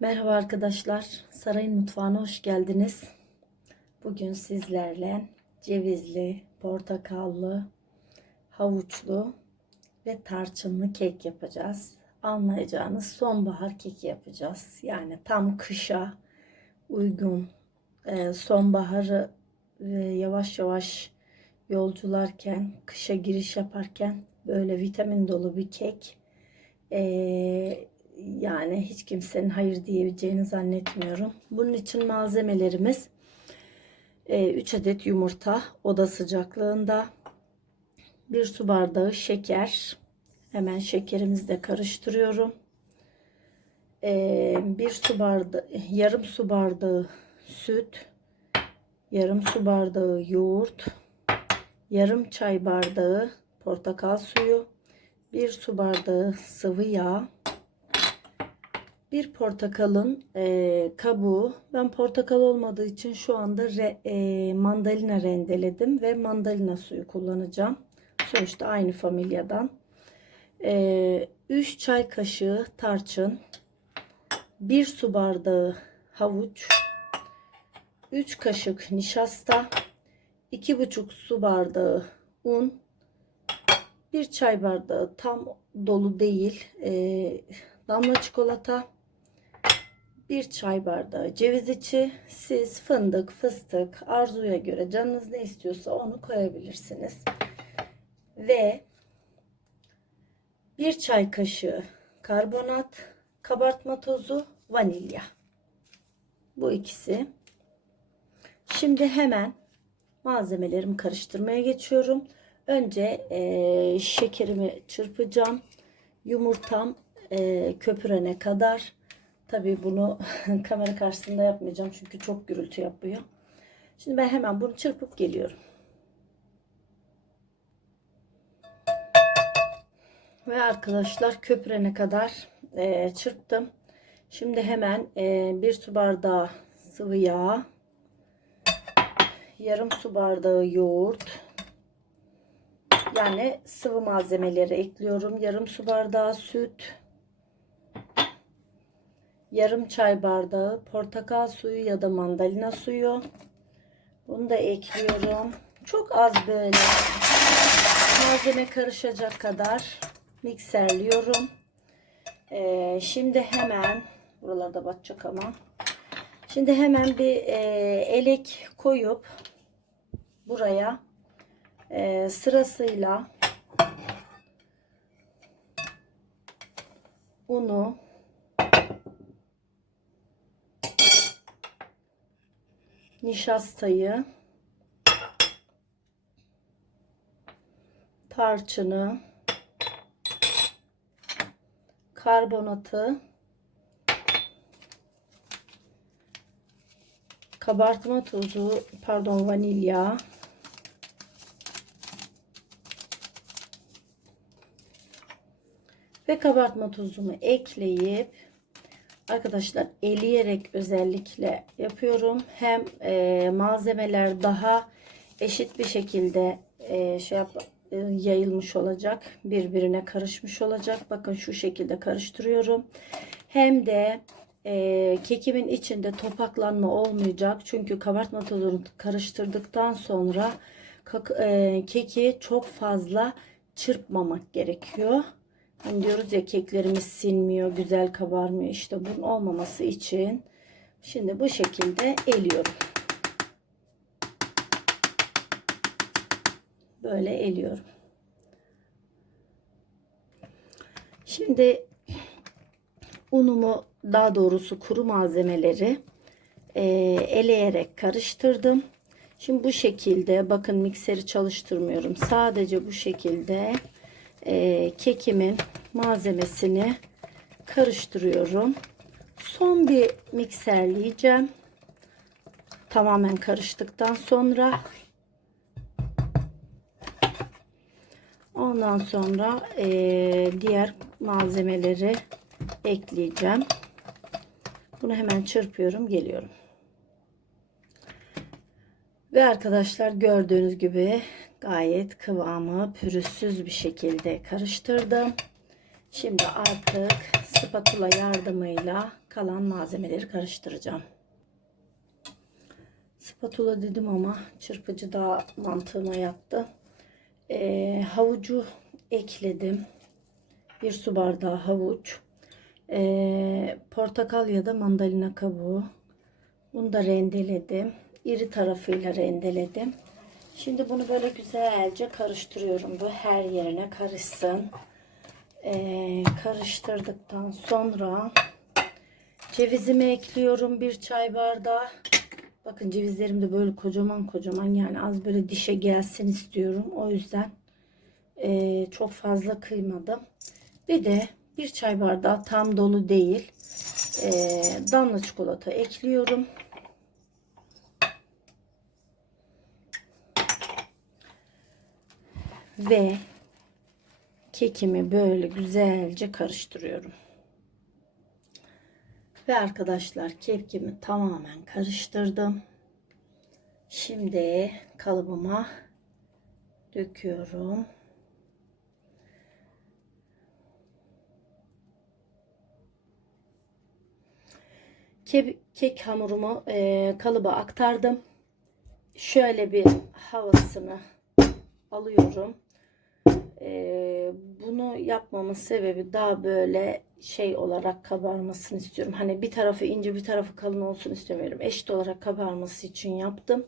Merhaba arkadaşlar. Sarayın mutfağına hoş geldiniz. Bugün sizlerle cevizli, portakallı, havuçlu ve tarçınlı kek yapacağız. Anlayacağınız sonbahar keki yapacağız. Yani tam kışa uygun. Ee, sonbaharı e, yavaş yavaş yolcularken, kışa giriş yaparken böyle vitamin dolu bir kek. Ee, yani hiç kimsenin hayır diyebileceğini zannetmiyorum. Bunun için malzemelerimiz 3 adet yumurta oda sıcaklığında, 1 su bardağı şeker. Hemen şekerimizi de karıştırıyorum. 1 su bardağı, yarım su bardağı süt, yarım su bardağı yoğurt, yarım çay bardağı portakal suyu, 1 su bardağı sıvı yağ, bir portakalın e, kabuğu. Ben portakal olmadığı için şu anda re, e, mandalina rendeledim ve mandalina suyu kullanacağım. Sonuçta aynı familyadan. E, 3 çay kaşığı tarçın, 1 su bardağı havuç, 3 kaşık nişasta, 2,5 su bardağı un, 1 çay bardağı tam dolu değil e, damla çikolata, 1 çay bardağı ceviz içi. Siz fındık, fıstık arzuya göre canınız ne istiyorsa onu koyabilirsiniz. Ve 1 çay kaşığı karbonat, kabartma tozu, vanilya. Bu ikisi. Şimdi hemen malzemelerimi karıştırmaya geçiyorum. Önce e, şekerimi çırpacağım. Yumurtam e, köpürene kadar Tabii bunu kamera karşısında yapmayacağım çünkü çok gürültü yapıyor. Şimdi ben hemen bunu çırpıp geliyorum. Ve arkadaşlar köpürene kadar e, çırptım. Şimdi hemen e, bir su bardağı sıvı yağ, yarım su bardağı yoğurt, yani sıvı malzemeleri ekliyorum. Yarım su bardağı süt, yarım çay bardağı portakal suyu ya da mandalina suyu. Bunu da ekliyorum. Çok az böyle malzeme karışacak kadar mikserliyorum. Ee, şimdi hemen buralarda batacak ama şimdi hemen bir e, elek koyup buraya e, sırasıyla unu nişastayı, tarçını, karbonatı, kabartma tozu, pardon vanilya, ve kabartma tozumu ekleyip Arkadaşlar eleyerek özellikle yapıyorum. Hem e, malzemeler daha eşit bir şekilde e, şey yap, e, yayılmış olacak. Birbirine karışmış olacak. Bakın şu şekilde karıştırıyorum. Hem de e, kekimin içinde topaklanma olmayacak. Çünkü kabartma tozunu karıştırdıktan sonra e, keki çok fazla çırpmamak gerekiyor. Hani diyoruz ya keklerimiz sinmiyor, güzel kabarmıyor. İşte bunun olmaması için şimdi bu şekilde eliyorum. Böyle eliyorum. Şimdi unumu daha doğrusu kuru malzemeleri e, eleyerek karıştırdım. Şimdi bu şekilde bakın mikseri çalıştırmıyorum. Sadece bu şekilde e, kekimin malzemesini karıştırıyorum. Son bir mikserleyeceğim. Tamamen karıştıktan sonra ondan sonra e, diğer malzemeleri ekleyeceğim. Bunu hemen çırpıyorum geliyorum. Ve arkadaşlar gördüğünüz gibi gayet kıvamı pürüzsüz bir şekilde karıştırdım. Şimdi artık spatula yardımıyla kalan malzemeleri karıştıracağım. Spatula dedim ama çırpıcı daha mantığıma yattı. Ee, havucu ekledim. Bir su bardağı havuç. Ee, portakal ya da mandalina kabuğu. Bunu da rendeledim. İri tarafıyla rendeledim. Şimdi bunu böyle güzelce karıştırıyorum. Bu her yerine karışsın. Ee, karıştırdıktan sonra cevizimi ekliyorum. Bir çay bardağı. Bakın cevizlerim de böyle kocaman kocaman. Yani az böyle dişe gelsin istiyorum. O yüzden ee, çok fazla kıymadım. Bir de bir çay bardağı tam dolu değil. Ee, damla çikolata ekliyorum. Ve kekimi böyle güzelce karıştırıyorum. Ve arkadaşlar kekimi tamamen karıştırdım. Şimdi kalıbıma döküyorum. Kek, hamurumu e, kalıba aktardım. Şöyle bir havasını alıyorum. E, bunu yapmamın sebebi daha böyle şey olarak kabarmasını istiyorum. Hani bir tarafı ince bir tarafı kalın olsun istemiyorum. Eşit olarak kabarması için yaptım.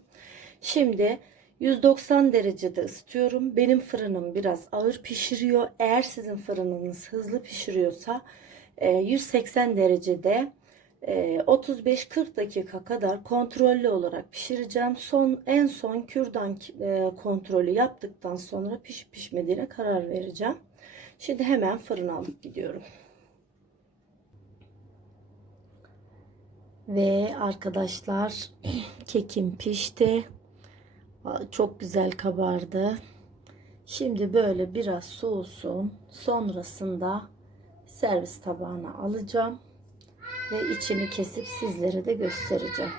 Şimdi 190 derecede ısıtıyorum. Benim fırınım biraz ağır pişiriyor. Eğer sizin fırınınız hızlı pişiriyorsa 180 derecede 35-40 dakika kadar kontrollü olarak pişireceğim. Son en son kürdan e, kontrolü yaptıktan sonra pişip pişmediğine karar vereceğim. Şimdi hemen fırına alıp gidiyorum. Ve arkadaşlar kekim pişti. Çok güzel kabardı. Şimdi böyle biraz soğusun. Sonrasında servis tabağına alacağım ve içini kesip sizlere de göstereceğim.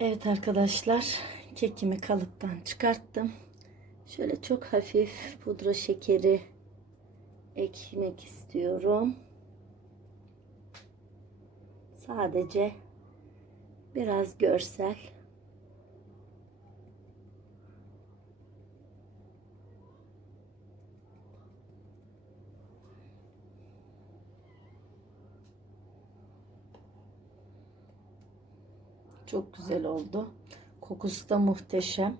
Evet arkadaşlar kekimi kalıptan çıkarttım. Şöyle çok hafif pudra şekeri ekmek istiyorum. Sadece biraz görsel Çok güzel oldu. Kokusu da muhteşem.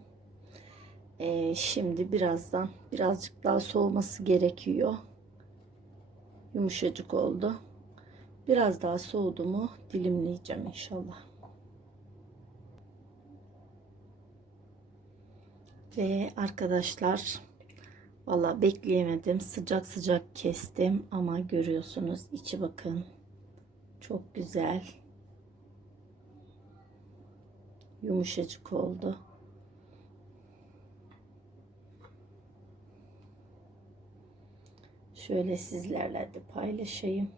Ee, şimdi birazdan birazcık daha soğuması gerekiyor. Yumuşacık oldu. Biraz daha soğudu mu dilimleyeceğim inşallah. Ve arkadaşlar valla bekleyemedim. Sıcak sıcak kestim ama görüyorsunuz içi bakın. Çok güzel. Yumuşacık oldu. Şöyle sizlerle de paylaşayım.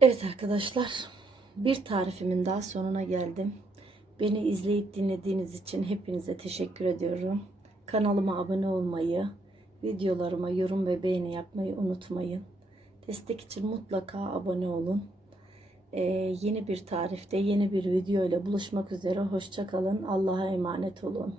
Evet arkadaşlar bir tarifimin daha sonuna geldim. Beni izleyip dinlediğiniz için hepinize teşekkür ediyorum. Kanalıma abone olmayı, videolarıma yorum ve beğeni yapmayı unutmayın. Destek için mutlaka abone olun. Ee, yeni bir tarifte, yeni bir video ile buluşmak üzere. Hoşçakalın. Allah'a emanet olun.